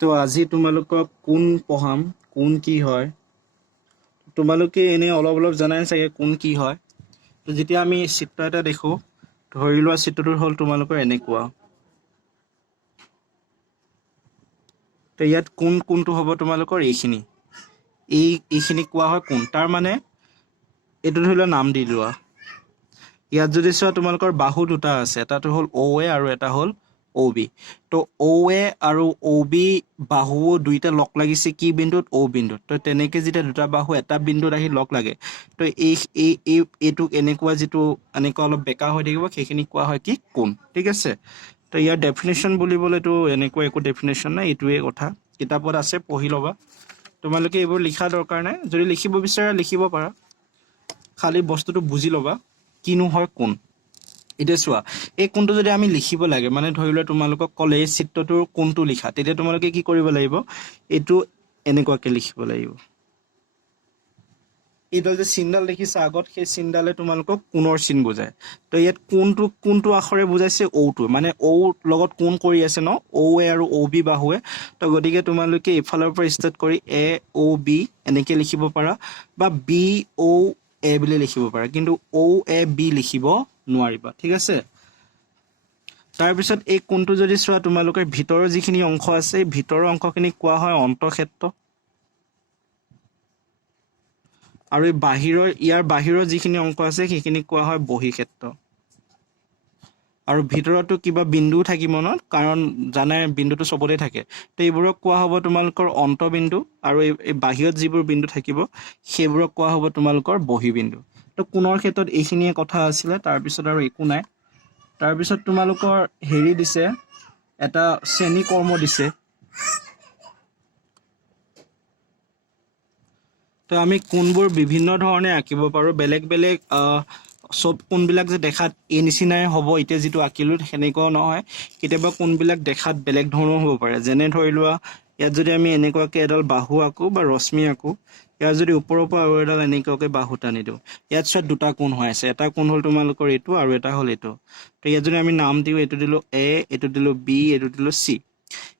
তো আজি তোমালোকক কোন পঢ়াম, কোন কি হয়, তোমালোকে এনে অলপ অলপ জানাই চাগে কোন কি হয়। তো যেতিয়া আমি চিত্ৰ এটা দেখোঁ, ধৰি লোৱা চিত্ৰটো হ'ল তোমালোকৰ এনেকুৱা। তো ইয়াত কোন কোনটো হ'ব তোমালোকৰ এইখিনি, এইখিনি কোৱা হয় কোন। তাৰ মানে এইটো ধৰি লোৱা নাম দি লোৱা। ইয়াত যদি চোৱা তোমালোকৰ বাহু দুটা আছে, এটাটো হ'ল OA আৰু এটা হ'ল OB। তো OA আৰু OB বাহু দুইটা লগ লাগিছে কি বিন্দুত? O বিন্দুত। তো তেনেকে যেতিয়া দুটা বাহু এটা বিন্দুত আহি লগ লাগে, তো এইটোক এনেকুৱা যিটো এনেকুৱা অলপ বেকা হৈ থাকিব, সেইখিনি কোৱা হয় কি? কোণ। ঠিক আছে। তো ইয়াৰ ডেফিনেশ্যন বুলিবলৈতো এনেকুৱা একো ডেফিনেশ্যন নাই, এইটোৱে কথা। কিতাপত আছে, পঢ়ি ল'বা। তোমালোকে এইবোৰ লিখা দৰকাৰ নাই, যদি লিখিব বিচাৰা লিখিব পাৰা, খালি বস্তুটো বুজি ল'বা কিনো হয় কোণ। এতিয়া চোৱা, এই কোণটো যদি আমি লিখিব লাগে, মানে ধৰি লোৱা তোমালোকক ক'লে এই চিত্ৰটোৰ কোণটো লিখা, তেতিয়া তোমালোকে কি কৰিব লাগিব? এইটো এনেকুৱাকে লিখিব লাগিব। এইডাল যে চিনডাল দেখিছা আগত, সেই চিনডালে তোমালোকক কোণৰ চিন বুজায়। তো ইয়াত কোনটো আখৰে বুজাইছে? ঔটো, মানে ঔ লগত কোণ কৰি আছে ন, OA আৰু OB বাহুৱে। তো গতিকে তোমালোকে এইফালৰ পৰা ষ্টাৰ্ট কৰি AOB এনেকে লিখিব পাৰা, বা BOA বুলি লিখিব পাৰা, কিন্তু OAB লিখিব নোৱাৰিবা। ঠিক আছে। তাৰপিছত এই কোণটো যদি চোৱা, তোমালোকৰ ভিতৰৰ যিখিনি অংশ আছে, এই ভিতৰৰ অংশখিনিক কোৱা হয় অন্তঃক্ষেত্ৰ। আৰু এই ইয়াৰ বাহিৰৰ যিখিনি অংশ আছে সেইখিনিক কোৱা হয় বহিঃক্ষেত্ৰ। আৰু ভিতৰতো কিবা বিন্দু থাকিব ন, কাৰণ জানে বিন্দুটো চবতে থাকে। তো এইবোৰক কোৱা হ'ব তোমালোকৰ অন্তঃবিন্দু, আৰু এই বাহিৰত যিবোৰ বিন্দু থাকিব সেইবোৰক কোৱা হ'ব তোমালোকৰ বহিঃবিন্দু। তো কোণৰ ক্ষেত্ৰত এইখিনিয়ে কথা আছিলে, তাৰপিছত আৰু একো নাই। তাৰপিছত তোমালোকৰ হেৰি দিছে, এটা শ্ৰেণীকৰ্ম দিছে। তো আমি কোণবোৰ বিভিন্ন ধৰণে আঁকিব পাৰোঁ, বেলেগ বেলেগ। চব কোণবিলাক যে দেখাত এই নিচিনাই হ'ব, এতিয়া যিটো আঁকিলোঁ সেনেকুৱাও নহয়। কেতিয়াবা কোণবিলাক দেখাত বেলেগ ধৰণৰ হ'ব পাৰে। যেনে ধৰি লোৱা, ইয়াত যদি আমি এনেকুৱাকৈ এডাল বাহু আঁকো বা ৰশ্মি আঁকো, ইয়াত যদি ওপৰৰ পৰা আৰু এডাল এনেকুৱাকৈ বাহু টানি দিওঁ, ইয়াত চোৱা দুটা কোণ হৈ আছে। এটা কোণ হ'ল তোমালোকৰ এইটো, আৰু এটা হ'ল এইটো। তো ইয়াত যদি আমি নাম দিওঁ, এইটো দিলোঁ A, এইটো দিলোঁ B, এইটো দিলোঁ C।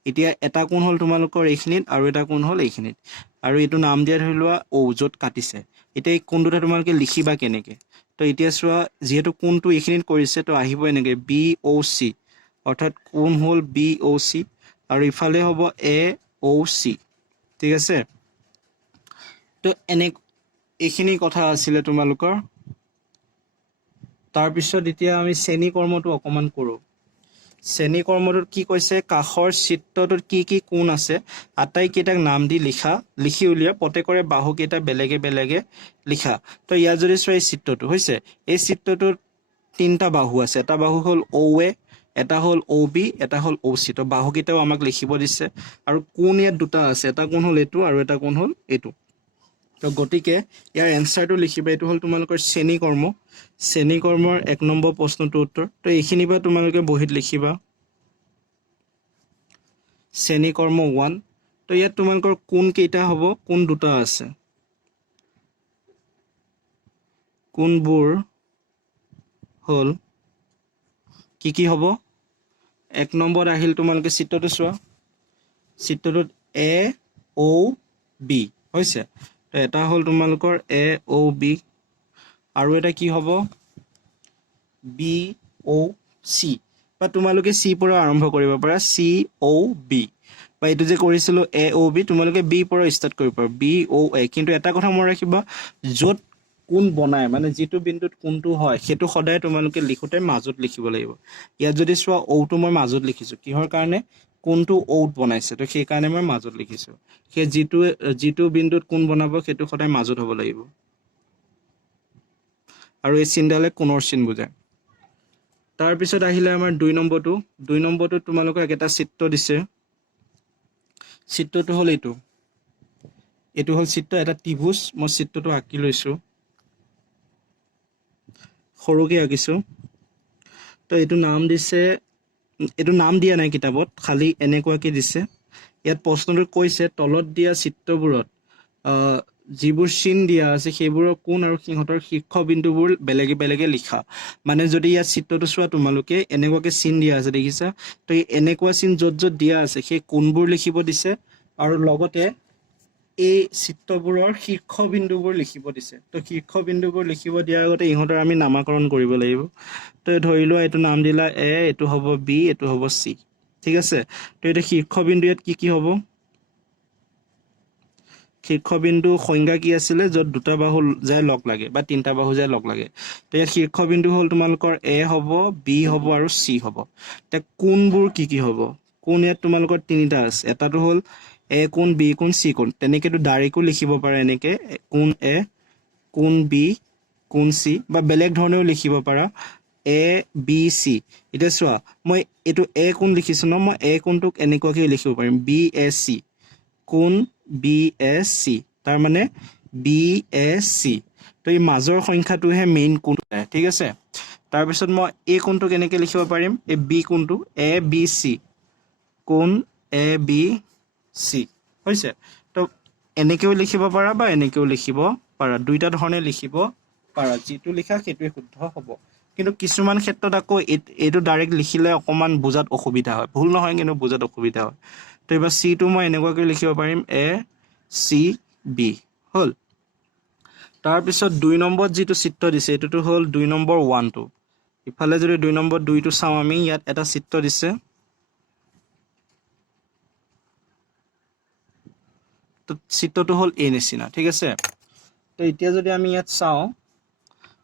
এতিয়া এটা কোণ হ'ল তোমালোকৰ এইখিনিত, আৰু এটা কোণ হ'ল এইখিনিত। আৰু এইটো নাম দিয়া ধৰি লোৱা O, য'ত কাটিছে। এতিয়া এই কোণ দুটা তোমালোকে লিখিবা কেনেকে? তো এতিয়া চোৱা, যিহেতু কোণটো এইখিনিত কৰিছে, তো আহিব এনেকে BOC, অৰ্থাৎ কোণ হ'ল BOC, আৰু ইফালে হ'ব AOC। ঠিক আছে। তো এইখিনি কথা আছিলে তোমালোকৰ। তাৰপিছত এতিয়া আমি শ্ৰেণীকৰ্মটো অকণমান কৰোঁ। শ্ৰেণীকৰ্মটোত কি কৈছে? কাষৰ চিত্ৰটোত কি কি কোণ আছে আটাইকেইটাক নাম দি লিখি উলিওৱা, প্ৰত্যেকৰে বাহুকেইটা বেলেগে বেলেগে লিখা। তো ইয়াত যদি চোৱা, এই চিত্ৰটো হৈছে, এই চিত্ৰটোত তিনিটা বাহু আছে। এটা বাহু হ'ল OA, এটা হ'ল OB, এটা হ'ল OC। তো বাহুকেইটাও আমাক লিখিব দিছে, আৰু কোণ ইয়াত দুটা আছে, এটা কোণ হ'ল এইটো আৰু এটা কোণ হ'ল এইটো। তো গতিকে ইয়াৰ এনচাৰটো লিখিবা। এইটো হ'ল তোমালোকৰ শ্ৰেণীকৰ্ম। শ্ৰেণীকৰ্মৰ 1 নম্বৰ প্ৰশ্নটোৰ উত্তৰ। তো এইখিনিৰ পৰা তোমালোকে বহীত লিখিবা শ্ৰেণীকৰ্ম 1। তো ইয়াত তোমালোকৰ কোণ কেইটা হ'ব? কোণ দুটা আছে। কোণবোৰ হ'ল কি কি হ'ব? 1 নম্বৰত আহিল তোমালোকে চিত্ৰটো চোৱা, চিত্ৰটোত AOB হৈছে। তো এটা হ'ল তোমালোকৰ AOB, আৰু এটা কি হ'ব? BOC, বা তোমালোকে C পৰা আৰম্ভ কৰিব পাৰা, COB, বা এইটো যে কৰিছিলোঁ AOB, তোমালোকে B পৰা ষ্টাৰ্ট কৰিব পাৰা, BOA। কিন্তু এটা কথা মনত ৰাখিবা, য'ত কোণ বনায়, মানে যিটো বিন্দুত কোণটো হয়, সেইটো সদায় তোমালোকে লিখোঁতে মাজত লিখিব লাগিব। ইয়াত যদি চোৱা, Oটো মই মাজত লিখিছোঁ, কিহৰ কাৰণে? কোণটো Oত বনাইছে, তো সেইকাৰণে মই মাজত লিখিছোঁ। সেই যিটো বিন্দুত কোণ বনাব সেইটো সদায় মাজত হ'ব লাগিব। আৰু এই চিনডালে কোণৰ চিন বুজায়। তাৰপিছত আহিলে আমাৰ 2 নম্বৰটো। 2 নম্বৰটোত তোমালোকক এটা চিত্ৰ দিছে। চিত্ৰটো হ'ল এইটো হ'ল চিত্ৰ, এটা ত্ৰিভুজ। মই চিত্ৰটো আঁকি লৈছোঁ, সৰুকৈ আঁকিছোঁ। তো এইটো নাম দিছে, এইটো নাম দিয়া নাই কিতাপত, খালি এনেকুৱাকৈ দিছে। ইয়াত প্ৰশ্নটো কৈছে, তলত দিয়া চিত্ৰবোৰত যিবোৰ চিন দিয়া আছে সেইবোৰৰ কোণ আৰু সিহঁতৰ শীৰ্ষবিন্দুবোৰ বেলেগে বেলেগে লিখা মানে যদি ইয়াত চিত্ৰটো চোৱা তোমালোকে এনেকুৱাকে চিন দিয়া আছে দেখিছা তো এই এনেকুৱা চিন য'ত য'ত দিয়া আছে সেই কোণবোৰ লিখিব দিছে আৰু লগতে এই চিত্ৰবোৰৰ শীৰ্ষবিন্দুবোৰ লিখিব দিছে তো শীৰ্ষবিন্দুবোৰ লিখিব দিয়াৰ আগতে ইহঁতৰ আমি নামাকৰণ কৰিব লাগিব তো ধৰি লোৱা এইটো নাম দিলা এ এইটো হ'ব বি এইটো হ'ব চি ঠিক আছে তো এটা শীৰ্ষবিন্দু ইয়াত কি হ'ব শীৰ্ষবিন্দু সংজ্ঞা কি আছিলে য'ত দুটা বাহু যায় লগ লাগে বা তিনিটা বাহু যায় লগ লাগে তো ইয়াত শীৰ্ষবিন্দু হ'ল তোমালোকৰ এ হ'ব বি হ'ব আৰু চি হ'ব এতিয়া কোণবোৰ কি হ'ব কোণ ইয়াত তোমালোকৰ তিনিটা আছে এটাটো হ'ল এ কোণ বি কোণ চি কোণ তেনেকেতো ডাইৰেক্টও লিখিব পাৰে এনেকে কোণ এ কোণ বি কোণ চি বা বেলেগ ধৰণেও লিখিব পাৰা এ বি চি এতিয়া চোৱা মই এইটো এ কোণ লিখিছো ন মই এ কোণটোক এনেকুৱাকৈ লিখিব পাৰিম বি এ চি কোণ বি এ চি তাৰ মানে বি এ চি তো এই মাজৰ সংখ্যাটোহে মেইন কোণ ঠিক আছে তাৰপিছত মই এই কোণটো কেনেকৈ লিখিব পাৰিম এই বি কোণটো এ বি চি কোণ এ বি চি হৈছে তো এনেকৈও লিখিব পাৰা বা এনেকৈও লিখিব পাৰা দুইটা ধৰণে লিখিব পাৰা যিটো লিখা সেইটোৱে শুদ্ধ হ'ব কিন্তু কিছুমান ক্ষেত্ৰত আকৌ এইটো ডাইৰেক্ট লিখিলে অকণমান বুজাত অসুবিধা হয় ভুল নহয় কিন্তু বুজাত অসুবিধা হয় তো এবাৰ চিটো মই এনেকুৱাকৈ লিখিব পাৰিম এ চি বি হ'ল তাৰপিছত 2 নম্বৰত যিটো চিত্ৰ দিছে এইটোতো হ'ল 2 নম্বৰ 1টো ইফালে যদি 2 নম্বৰ 2টো চাওঁ আমি ইয়াত এটা চিত্ৰ দিছে তো চিত্ৰটো হ'ল এই নিচিনা ঠিক আছে তো এতিয়া যদি আমি ইয়াত চাওঁ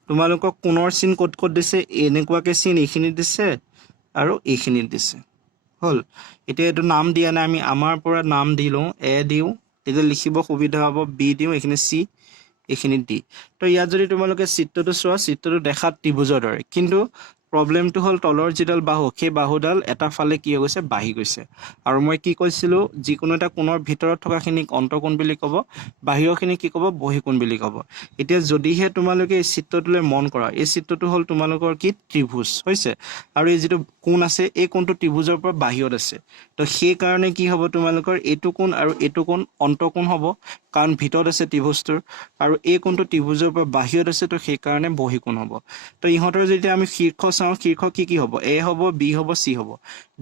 তোমালোকক কোণৰ চিন ক'ত ক'ত দিছে এনেকুৱাকৈ চিন এইখিনিত দিছে আৰু এইখিনিত দিছে হ'ল এতিয়া এইটো নাম দিয়া নাই আমি আমাৰ পৰা নাম দি লওঁ এ দিওঁ তেতিয়া লিখিব সুবিধা হ'ব বি দিওঁ এইখিনি চি এইখিনিত ডি তো ইয়াত যদি তোমালোকে চিত্ৰটো চোৱা চিত্ৰটো দেখাত ত্ৰিভুজৰ দৰে কিন্তু প্ৰব্লেমটো হ'ল তলৰ যিডাল বাহু সেই বাহুডাল এটা ফালে কি হৈ গৈছে বাঢ়ি গৈছে আৰু মই কি কৈছিলোঁ যিকোনো এটা কোণৰ ভিতৰত থকাখিনিক অন্তঃকোণ বুলি ক'ব বাহিৰৰখিনিক কি ক'ব বহিকোণ বুলি ক'ব এতিয়া যদিহে তোমালোকে এই চিত্ৰটোলৈ মন কৰা এই চিত্ৰটো হ'ল তোমালোকৰ কি ত্ৰিভুজ হৈছে আৰু এই যিটো কোণ আছে এই কোণটো ত্ৰিভুজৰ পৰা বাহিৰত আছে তো সেইকাৰণে কি হ'ব তোমালোকৰ এইটো কোণ আৰু এইটো কোণ অন্তঃকোণ হ'ব কাৰণ ভিতৰত আছে ত্ৰিভুজটোৰ আৰু এই কোণটো ত্ৰিভুজৰ পৰা বাহিৰত আছে তো সেইকাৰণে বহিকোণ হ'ব তো ইহঁতৰ যেতিয়া আমি শীৰ্ষ চাওঁ শীৰ্ষ কি হ'ব এ হ'ব বি হ'ব চি হ'ব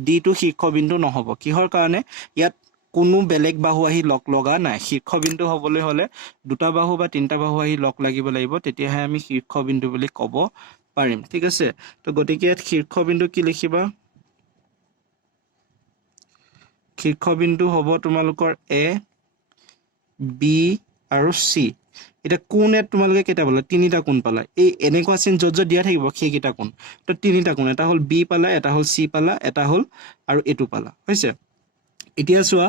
ডিটো শীৰ্ষবিন্দু নহ'ব কিহৰ কাৰণে ইয়াত কোনো বেলেগ বাহু আহি লগ লগা নাই শীৰ্ষবিন্দু হ'বলৈ হ'লে দুটা বাহু বা তিনিটা বাহু আহি লগ লাগিব লাগিব তেতিয়াহে আমি শীৰ্ষবিন্দু বুলি ক'ব পাৰিম ঠিক আছে তো গতিকে ইয়াত শীৰ্ষবিন্দু কি লিখিবা শীৰ্ষবিন্দু হ'ব তোমালোকৰ এ বি আৰু চি এতিয়া কোণ ইয়াত তোমালোকে কেইটা পালা তিনিটা কোণ পালা এই এনেকুৱা চিন য'ত য'ত দিয়া থাকিব সেইকেইটা কোণ তো তিনিটা কোণ এটা হ'ল বি পালা এটা হ'ল চি পালা এটা হ'ল আৰু এইটো পালা হৈছে এতিয়া চোৱা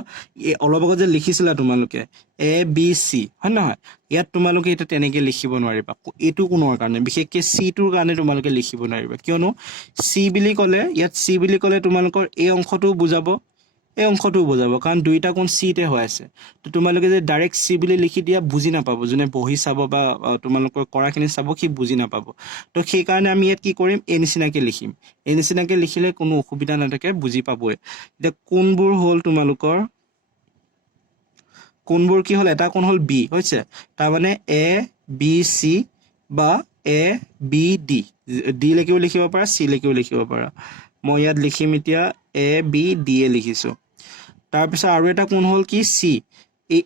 অলপ আগত যে লিখিছিলা তোমালোকে এ বি চি হয় নহয় ইয়াত তোমালোকে এটা তেনেকৈ লিখিব নোৱাৰিবা এইটো কোণৰ কাৰণে বিশেষকৈ চিটোৰ কাৰণে তোমালোকে লিখিব নোৱাৰিবা কিয়নো চি বুলি ক'লে ইয়াত চি বুলি ক'লে তোমালোকৰ এই অংশটোও বুজাব এই অংশটোও বুজাব কাৰণ দুইটা কোণ চিতে হৈ আছে তো তোমালোকে যে ডাইৰেক্ট চি বুলি লিখি দিয়া বুজি নাপাব যোনে বহি চাব বা তোমালোকৰ কৰাখিনি চাব সি বুজি নাপাব তো সেইকাৰণে আমি ইয়াত কি কৰিম এই নিচিনাকৈ লিখিম এই নিচিনাকৈ লিখিলে কোনো অসুবিধা নাথাকে বুজি পাবই এতিয়া কোণবোৰ হ'ল তোমালোকৰ কোণবোৰ কি হ'ল এটা কোণ হ'ল বি হৈছে তাৰমানে এ বি চি বা এ বি ডি ডি লৈকেও লিখিব পাৰা চি লৈকেও লিখিব পাৰা মই ইয়াত লিখিম এতিয়া এ বি ডি এ লিখিছোঁ তাৰপিছত আৰু এটা কোণ হ'ল কি চি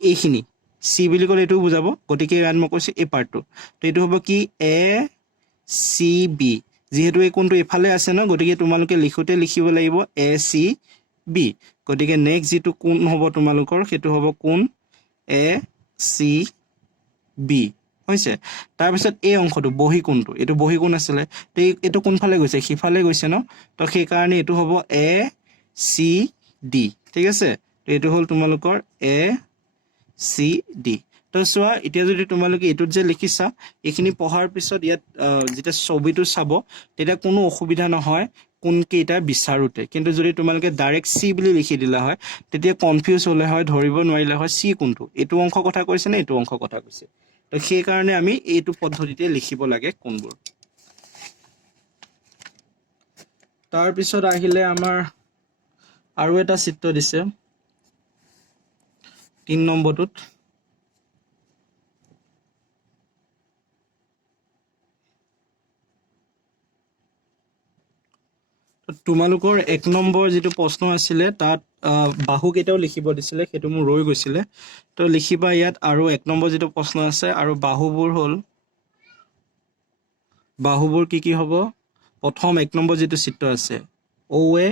এইখিনি চি বুলি ক'লে এইটোও বুজাব গতিকে ইয়াত মই কৈছোঁ এই পাৰ্টটো তো এইটো হ'ব কি এ চি বি যিহেতু এই কোণটো এইফালে আছে ন গতিকে তোমালোকে লিখোঁতে লিখিব লাগিব এ চি বি গতিকে নেক্সট যিটো কোণ হ'ব তোমালোকৰ সেইটো হ'ব কোণ এ চি বি হৈছে তাৰপিছত এই অংশটো বহিকোণটো এইটো বহিকোণ আছিলে তো এইটো কোনফালে গৈছে সিফালে গৈছে ন তো সেইকাৰণে এইটো হ'ব এ চি ডি ঠিক আছে তো এইটো হ'ল তোমালোকৰ এ চি ডি তো চোৱা এতিয়া যদি তোমালোকে এইটোত যে লিখিছা এইখিনি পঢ়াৰ পিছত ইয়াত যেতিয়া ছবিটো চাব তেতিয়া কোনো অসুবিধা নহয় কোনকেইটা বিচাৰোঁতে কিন্তু যদি তোমালোকে ডাইৰেক্ট চি বুলি লিখি দিলা হয় তেতিয়া কনফিউজ হ'লে হয় ধৰিব নোৱাৰিলে হয় চি কোনটো এইটো অংশ কথা কৈছে নে এইটো অংশ কথা কৈছে তো সেইকাৰণে আমি এইটো পদ্ধতিতে লিখিব লাগে কোনবোৰ তাৰপিছত আহিলে আমাৰ আৰু এটা চিত্ৰ দিছে 3 নম্বৰটোত তোমালোকৰ 1 নম্বৰ যিটো প্ৰশ্ন আছিলে তাত বাহু কেইটাও লিখিব দিছিলে, সেইটো মোৰ ৰৈ গৈছিলে। তো লিখিবা ইয়াত, আৰু 1 নম্বৰ যিটো প্ৰশ্ন আছে, আৰু বাহুবোৰ হ'ল, বাহুবোৰ কি কি হ'ব? প্ৰথম 1 নম্বৰ যিটো চিত্ৰ আছে, OA,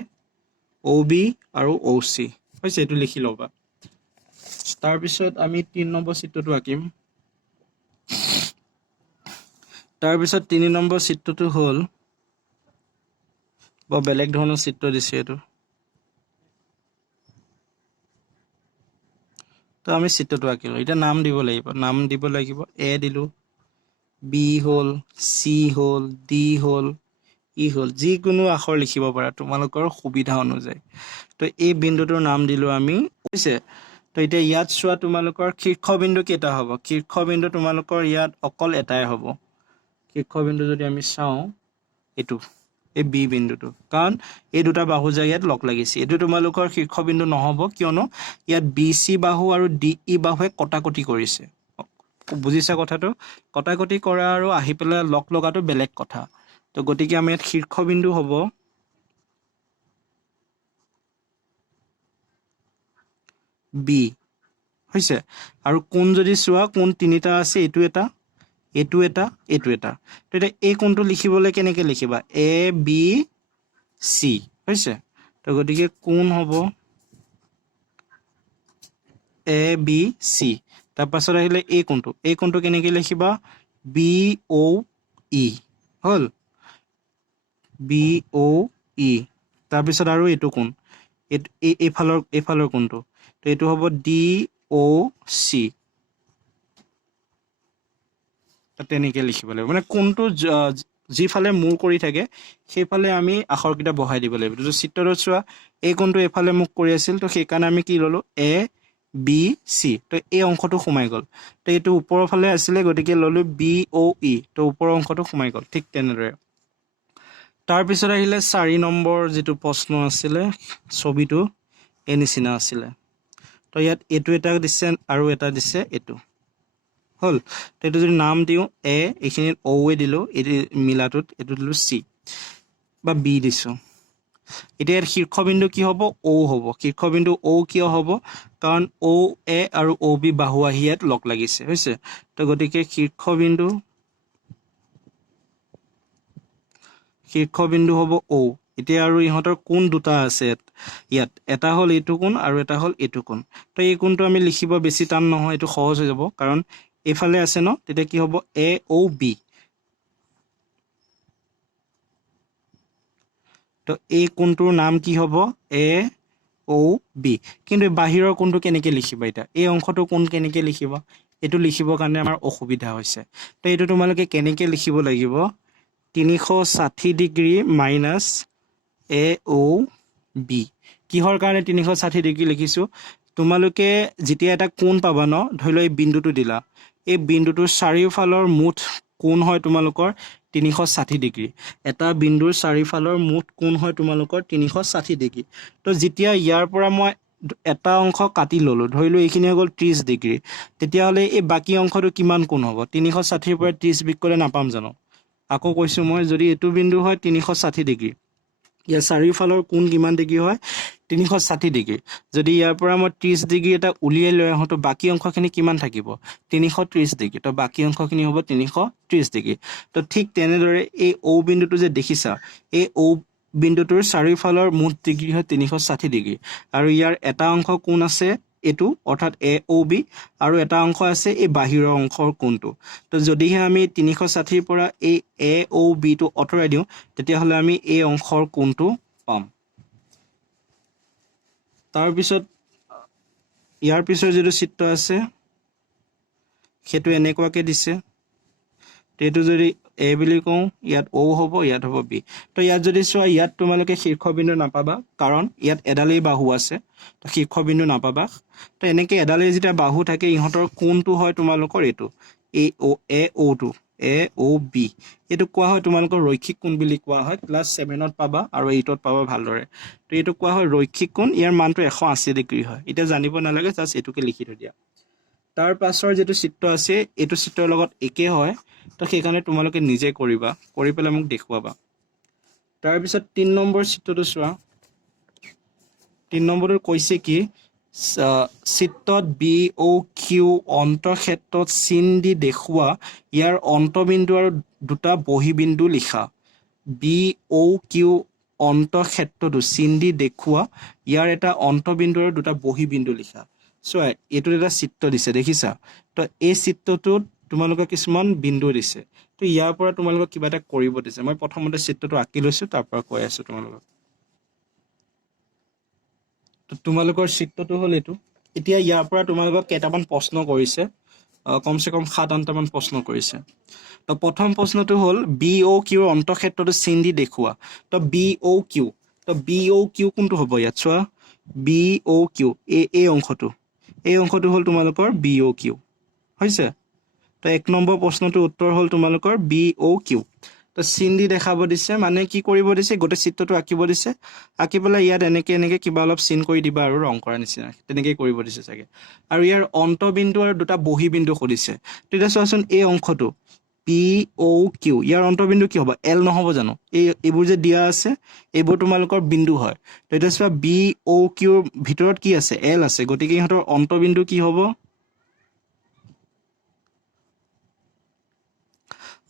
OB আৰু OC হৈছে, এইটো লিখি ল'বা। তাৰপিছত আমি 3 নম্বৰ চিত্ৰটো আঁকিম। তাৰপিছত 3 নম্বৰ চিত্ৰটো হ'ল, বৰ বেলেগ ধৰণৰ চিত্ৰ দিছে এইটো। তো আমি চিত্ৰটো আঁকিলো, এতিয়া নাম দিব লাগিব। নাম দিব লাগিব, A দিলোঁ, B হ'ল, C হ'ল, D হ'ল, E হ'ল। যিকোনো আখৰ লিখিব পাৰা তোমালোকৰ সুবিধা অনুযায়ী। তো এই বিন্দুটোৰ নাম দিলোঁ আমি, হৈছে। তো এতিয়া ইয়াত চোৱা, তোমালোকৰ শীৰ্ষবিন্দু কেইটা হ'ব? শীৰ্ষবিন্দু তোমালোকৰ ইয়াত অকল এটাই হ'ব। শীৰ্ষবিন্দু যদি আমি চাওঁ, এইটো, এই B বিন্দুটো, কাৰণ এই দুটা বাহু যে ইয়াত লগ লাগিছে, এইটো তোমালোকৰ শীৰ্ষবিন্দু নহ'ব, কিয়নো ইয়াত BC বাহু আৰু DE বাহুৱে কটাকটি কৰিছে। বুজিছা কথাটো? কটাকটি কৰা আৰু আহি পেলাই লগ লগাটো বেলেগ কথা। তো গতিকে আমি ইয়াত শীৰ্ষবিন্দু হ'ব B, হৈছে। আৰু কোণ যদি চোৱা, কোণ 3টা আছে, এইটো এটা, এইটো এটা, এইটো এটা। তো এতিয়া এই কোণটো লিখিবলৈ কেনেকৈ লিখিবা? ABC, হৈছে। তো গতিকে কোণ হ'ব ABC। তাৰপাছত আহিলে এই কোণটো কেনেকৈ লিখিবা? BOE, হ'ল, BOE। তাৰপিছত আৰু এইটো কোণ, এইফালৰ কোণটো, তো এইটো হ'ব DOC। তেনেকৈ লিখিব লাগিব, মানে কোণটো যিফালে মূৰ কৰি থাকে সেইফালে আমি আখৰকেইটা বহাই দিব লাগিব। তো চিত্ৰটোত চোৱা, এই কোণটো এইফালে মুখ কৰি আছিল, তো সেইকাৰণে আমি কি ল'লোঁ? ABC। তো এই অংশটো সোমাই গ'ল। তো এইটো ওপৰৰ ফালে আছিলে, গতিকে ল'লোঁ BOE। তো ওপৰৰ অংশটো সোমাই গ'ল। ঠিক তেনেদৰে তাৰপিছত আহিলে 4 নম্বৰ যিটো প্ৰশ্ন আছিলে, ছবিটো এই নিচিনা আছিলে। তো ইয়াত এইটো এটা দিছে আৰু এটা দিছে, এইটো হ'ল। তো এইটো যদি নাম দিওঁ A, এইখিনিত OA দিলোঁ, এইটো মিলাটোত এইটো দিলোঁ C বা B দিছোঁ। এতিয়া ইয়াত শীৰ্ষবিন্দু কি হ'ব? O হ'ব। শীৰ্ষবিন্দু O কিয় হ'ব? কাৰণ OA আৰু OB বাহু আহি ইয়াত লগ লাগিছে, হৈছে। তো গতিকে শীৰ্ষবিন্দু হ'ব O। এতিয়া আৰু ইহঁতৰ কোণ দুটা আছে ইয়াত, এটা হ'ল এইটো কোণ আৰু এটা হ'ল এইটো কোণ। তো এই কোণটো আমি লিখিব বেছি টান নহয়, এইটো সহজ হৈ যাব, কাৰণ এইফালে আছে ন, তেতিয়া কি হ'ব? AOB। তো এই কোণটোৰ নাম কি হ'ব? AOB। কিন্তু বাহিৰৰ কোণটো কেনেকৈ লিখিবা? এতিয়া এই অংশটো কোণ কেনেকৈ লিখিবা? এইটো লিখিবৰ কাৰণে আমাৰ অসুবিধা হৈছে। তো এইটো তোমালোকে কেনেকৈ লিখিব লাগিব? 360 ডিগ্ৰী মাইনাছ AOB। কিহৰ কাৰণে 360 ডিগ্ৰী লিখিছোঁ? তোমালোকে যেতিয়া এটা কোণ পাবা ন, ধৰি লও এই বিন্দুটো দিলা, এই বিন্দুটোৰ চাৰিওফালৰ মুঠ কোণ হয় তোমালোকৰ 360 ডিগ্ৰী। এটা বিন্দুৰ চাৰিওফালৰ মুঠ কোণ হয় তোমালোকৰ 360 ডিগ্ৰী। তো যেতিয়া ইয়াৰ পৰা মই এটা অংশ কাটি ল'লোঁ, ধৰিলোঁ এইখিনি হৈ গ'ল 30 ডিগ্ৰী, তেতিয়াহ'লে এই বাকী অংশটো কিমান কোণ হ'ব? 360ৰ পৰা 30 বিয়োগ কৰিলে নাপাম জানো? আকৌ কৈছোঁ মই, যদি এইটো বিন্দু হয় 360 ডিগ্ৰী, ইয়াৰ চাৰিওফালৰ কোণ কিমান ডিগ্ৰী হয়? 360 ডিগ্ৰী। যদি ইয়াৰ পৰা মই 30 ডিগ্ৰী এটা উলিয়াই লৈ আহোঁ, তো বাকী অংশখিনি কিমান থাকিব? 330 ডিগ্ৰী। তো বাকী অংশখিনি হ'ব 330 ডিগ্ৰী। তো ঠিক তেনেদৰে এই O বিন্দুটো যে দেখিছা, এই O বিন্দুটোৰ চাৰিওফালৰ মুঠ ডিগ্ৰী হয় 360 ডিগ্ৰী। আৰু ইয়াৰ এটা অংশ কোণ আছে এইটো, অৰ্থাৎ AOB, আৰু এটা অংশ আছে এই বাহিৰৰ অংশৰ কোণটো। তো যদিহে আমি 360ৰ পৰা এই AOBটো আঁতৰাই দিওঁ, তেতিয়াহ'লে আমি এই অংশৰ কোণটো পাম। তাৰপিছত ইয়াৰ পিছৰ যিটো চিত্ৰ আছে, সেইটো এনেকুৱাকৈ দিছে। এইটো যদি A বুলি কওঁ, ইয়াত O হ'ব, ইয়াত হ'ব B। তো ইয়াত যদি চোৱা, ইয়াত তোমালোকে শীৰ্ষবিন্দু নাপাবা, কাৰণ ইয়াত এডালেই বাহু আছে, তো শীৰ্ষবিন্দু নাপাবা। তো এনেকৈ এডালেই যেতিয়া বাহু থাকে, ইহঁতৰ কোণটো হয় তোমালোকৰ এইটো AOটো, AOB। এইটো কোৱা হয় তোমালোকৰ ৰৈখিক কোণ বুলি কোৱা হয়। ক্লাছ 7ত পাবা আৰু 8ত পাবা ভালদৰে। তো এইটো কোৱা হয় ৰৈখিক কোণ। ইয়াৰ মানটো 180 ডিগ্ৰী হয়। এতিয়া জানিব নালাগে, জাষ্ট এইটোকে লিখি থৈ দিয়া। তাৰ পাছৰ যিটো চিত্ৰ আছে, এইটো চিত্ৰৰ লগত একে হয়। তো সেইকাৰণে তোমালোকে নিজে কৰিবা, কৰি পেলাই মোক দেখুৱাবা। তাৰপিছত 3 নম্বৰ চিত্ৰটো চোৱা 3 নম্বৰটো কৈছে কি চিত্ৰত বি অ কিউ অন্তঃক্ষেত্ৰত চিন দি দেখুওৱা ইয়াৰ অন্তবিন্দু আৰু দুটা বহিবিন্দু লিখা বি অ কিউ অন্তঃক্ষেত্ৰটো চিন দি দেখুওৱা ইয়াৰ এটা অন্তবিন্দু আৰু দুটা বহিবিন্দু লিখা চোৱা এইটো এটা চিত্ৰ দিছে দেখিছা তো এই চিত্ৰটোত তোমালোকে কিছুমান বিন্দু দিছে তো ইয়াৰ পৰা তোমালোকক কিবা এটা কৰিব দিছে মই প্ৰথমতে চিত্ৰটো আঁকি লৈছো তাৰ পৰা কৈ আছো তোমালোকক তো তোমালোকৰ চিত্ৰটো হ'ল এইটো এতিয়া ইয়াৰ পৰা তোমালোকক কেইটামান প্ৰশ্ন কৰিছে কমসে কম 7-8টা মান প্ৰশ্ন কৰিছে তো প্ৰথম প্ৰশ্নটো হ'ল বি অ কিউৰ অন্তঃক্ষেত্ৰটো চিন দি দেখুওৱা তো বি অ কিউ কোনটো হ'ব ইয়াত চোৱা বি অ কিউ এই অংশটো হ'ল তোমালোকৰ বি অ কিউ হৈছে তো 1 নম্বৰ প্ৰশ্নটোৰ উত্তৰ হ'ল তোমালোকৰ বি অ কিউ তো চিন দি দেখাব দিছে মানে কি কৰিব দিছে গোটেই চিত্ৰটো আঁকিব দিছে আঁকি পেলাই ইয়াত এনেকে কিবা অলপ চিন কৰি দিবা আৰু ৰং কৰা নিচিনা তেনেকৈ কৰিব দিছে চাগে আৰু ইয়াৰ অন্তবিন্দু আৰু দুটা বহিবিন্দু খুদিছে তেতিয়া চোৱাচোন এই অংশটো পি অ কিউ ইয়াৰ অন্তবিন্দু কি হ'ব এল নহ'ব জানো এইবোৰ যে দিয়া আছে এইবোৰ তোমালোকৰ বিন্দু হয় তো এতিয়া চোৱা বি অ কিউৰ ভিতৰত কি আছে এল আছে গতিকে ইহঁতৰ অন্তবিন্দু কি হ'ব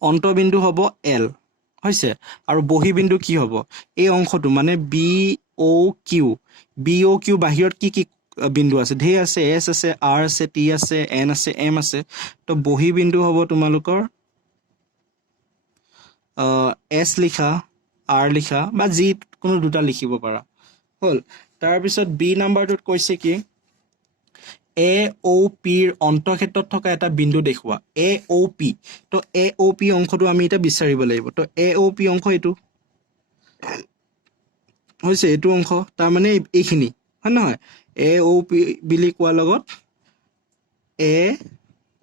অন্তবিন্দু হ'ব এল হৈছে আৰু বহিবিন্দু কি হ'ব এই অংশটো মানে বি অ কিউ বাহিৰত কি বিন্দু আছে ঢেৰ আছে এছ আছে আৰ আছে টি আছে এন আছে এম আছে তো বহিবিন্দু হ'ব তোমালোকৰ এছ লিখা আৰ লিখা বা যি কোনো দুটা লিখিব পাৰা হ'ল তাৰপিছত বি নাম্বাৰটোত কৈছে কি এ অ পিৰ অন্তঃক্ষেত্ৰত থকা এটা বিন্দু দেখুওৱা এ অ পি তো এ অ পি অংশটো আমি এতিয়া বিচাৰিব লাগিব তো এ অ পি অংশ এইটো হৈছে এইটো অংশ তাৰমানে এইখিনি হয় নহয় এ অ পি বুলি কোৱাৰ লগত এ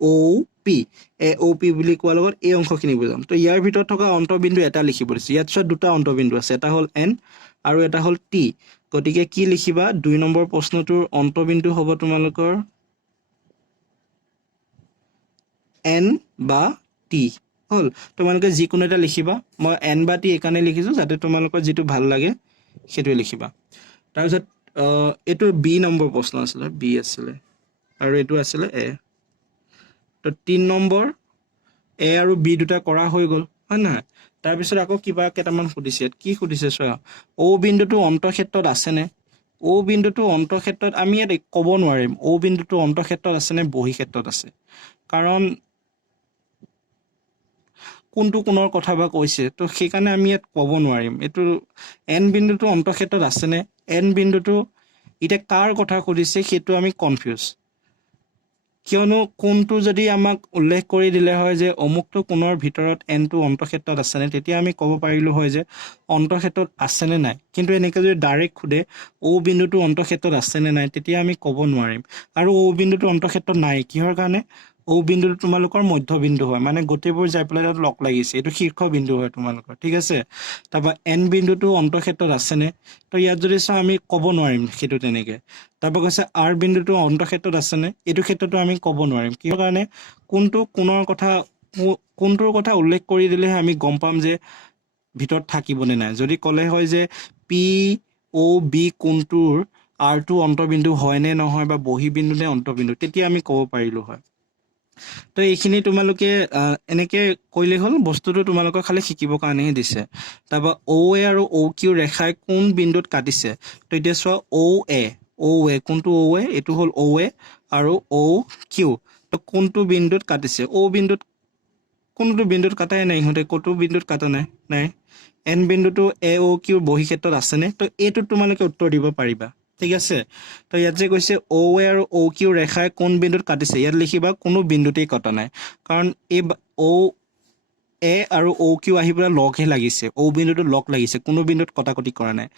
অ পি বুলি কোৱাৰ লগত এই অংশখিনি বুজাম তো ইয়াৰ ভিতৰত থকা অন্তবিন্দু এটা লিখিব দিছে ইয়াত চোৱা দুটা অন্তবিন্দু আছে এটা হ'ল এন আৰু এটা হ'ল টি গতিকে কি লিখিবা 2 নম্বৰ প্ৰশ্নটোৰ অন্তবিন্দু হ'ব তোমালোকৰ এন বা টি হ'ল তোমালোকে যিকোনো এটা লিখিবা মই এন বা টি এইকাৰণে লিখিছোঁ যাতে তোমালোকৰ যিটো ভাল লাগে সেইটোৱে লিখিবা তাৰপিছত এইটো বি নম্বৰ প্ৰশ্ন আছিলে বি আছিলে আৰু এইটো আছিলে এ তো 3 নম্বৰ এ আৰু বি দুটা কৰা হৈ গ'ল হয় নহয় তাৰপিছত আকৌ কিবা কেইটামান সুধিছে কি সুধিছে চোৱা অ বিন্দুটো অন্তঃক্ষেত্ৰত আছেনে অ বিন্দুটো অন্তঃক্ষেত্ৰত আমি ইয়াত ক'ব নোৱাৰিম অ বিন্দুটো অন্তঃক্ষেত্ৰত আছেনে বহিক্ষেত্ৰত আছে কাৰণ কোনটো কোণৰ কথা বা কৈছে তো সেইকাৰণে আমি ইয়াত ক'ব নোৱাৰিম এইটো এন বিন্দুটো অন্তঃক্ষেত্ৰত আছেনে এন বিন্দুটো এতিয়া কাৰ কথা সুধিছে সেইটো আমি কনফিউজ কিয়নো কোনটো যদি আমাক উল্লেখ কৰি দিলে হয় যে অমুকটো কোণৰ ভিতৰত এনটো অন্তঃক্ষেত্ৰত আছেনে তেতিয়া আমি ক'ব পাৰিলোঁ হয় যে অন্তঃক্ষেত্ৰত আছেনে নাই কিন্তু এনেকৈ যদি ডাইৰেক্ট সোধে অ বিন্দুটো অন্তঃক্ষেত্ৰত আছেনে নাই তেতিয়া আমি ক'ব নোৱাৰিম আৰু অ বিন্দুটো অন্তঃক্ষেত্ৰত নাই কিহৰ কাৰণে অ বিন্দুটো তোমালোকৰ মধ্যবিন্দু হয় মানে গোটেইবোৰ যাই পেলাই তাত লগ লাগিছে এইটো শীৰ্ষ বিন্দু হয় তোমালোকৰ ঠিক আছে তাৰপৰা এন বিন্দুটো অন্তঃক্ষেত্ৰত আছেনে তো ইয়াত যদি চাওঁ আমি ক'ব নোৱাৰিম সেইটো তেনেকৈ তাৰপৰা কৈছে আৰ বিন্দুটো অন্তঃক্ষেত্ৰত আছেনে এইটো ক্ষেত্ৰতো আমি ক'ব নোৱাৰিম কিহৰ কাৰণে কোনটোৰ কথা উল্লেখ কৰি দিলেহে আমি গম পাম যে ভিতৰত থাকিবনে নাই যদি ক'লে হয় যে পি অ বি কোনটোৰ আৰটো অন্তবিন্দু হয় নে নহয় বা বহিবিন্দু নে অন্তবিন্দু তেতিয়া আমি ক'ব পাৰিলোঁ হয় তো এইখিনি তোমালোকে এনেকৈ কৰিলে হ'ল বস্তুটো তোমালোকক খালি শিকিবৰ কাৰণেহে দিছে তাৰপৰা অ এ আৰু অ কিউ ৰেখাই কোন বিন্দুত কাটিছে তো এতিয়া চোৱা অ এ কোনটো অ এ এইটো হ'ল অ এ আৰু অ কিউ তো কোনটো বিন্দুত কাটিছে কোনটো বিন্দুত কাটাই নাই ইহঁতে ক'তো বিন্দুত কাটা নাই এন বিন্দুটো এ অ কিউৰ বহিক্ষেত্ৰত আছেনে তো এইটোত তোমালোকে উত্তৰ দিব পাৰিবা ঠিক আছে তো ইয়াত যে কৈছে অ এ আৰু অ কিউ ৰেখাই কোন বিন্দুত কাটিছে ইয়াত লিখিবা কোনো বিন্দুতেই কটা নাই কাৰণ এই অ এ আৰু অ কিউ আহি পেলাই লগহে লাগিছে অ বিন্দুটো লগ লাগিছে কোনো বিন্দুত কটাকটি কৰা নাই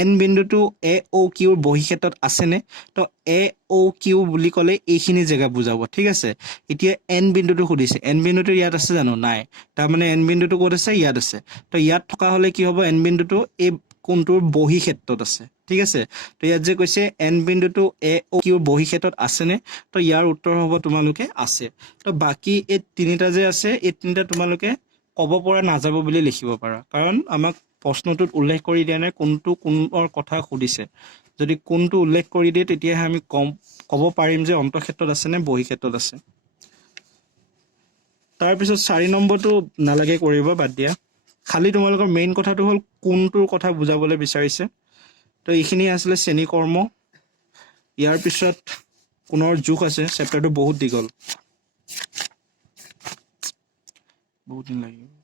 এন বিন্দুটো এ অ কিউৰ বহিক্ষেত্ৰত আছেনে তো এ অ কিউ বুলি ক'লে এইখিনি জেগা বুজাব ঠিক আছে এতিয়া এন বিন্দুটো সুধিছে এন বিন্দুটো ইয়াত আছে জানো নাই তাৰমানে এন বিন্দুটো ক'ত আছে ইয়াত আছে তো ইয়াত থকা হ'লে কি হ'ব এন বিন্দুটো এই কোনটোৰ বহিক্ষেত্ৰত আছে ঠিক আছে তো ইয়াত যে কৈছে এন বিন্দুটো এ অ কিউৰ বহিক্ষেত্ৰত আছেনে তো ইয়াৰ উত্তৰ হ'ব তোমালোকে আছে তো বাকী এই তিনিটা যে আছে এই তিনিটা তোমালোকে ক'ব পৰা নাযাব বুলি লিখিব পাৰা কাৰণ আমাক প্ৰশ্নটোত উল্লেখ কৰি দিয়া নাই কোনটো কোনৰ কথা সুধিছে। যদি কোনটো উল্লেখ কৰি দিয়ে তেতিয়াহে আমি ক'ব পাৰিম যে অন্তঃক্ষেত্ৰত আছে নে বহিঃক্ষেত্ৰত আছে। তাৰপিছত 4 নম্বৰটো নালাগে কৰিব, বাদ দিয়া। খালি তোমালোকৰ মেইন কথাটো হ'ল কোনটোৰ কথা বুজাবলৈ বিচাৰিছে। তো এইখিনি আছিলে শ্ৰেণী কৰ্ম। ইয়াৰ পিছত পুনৰ জোখ আছে, চেপ্টাৰটো বহুত দীঘল, বহুত দিন লাগিব।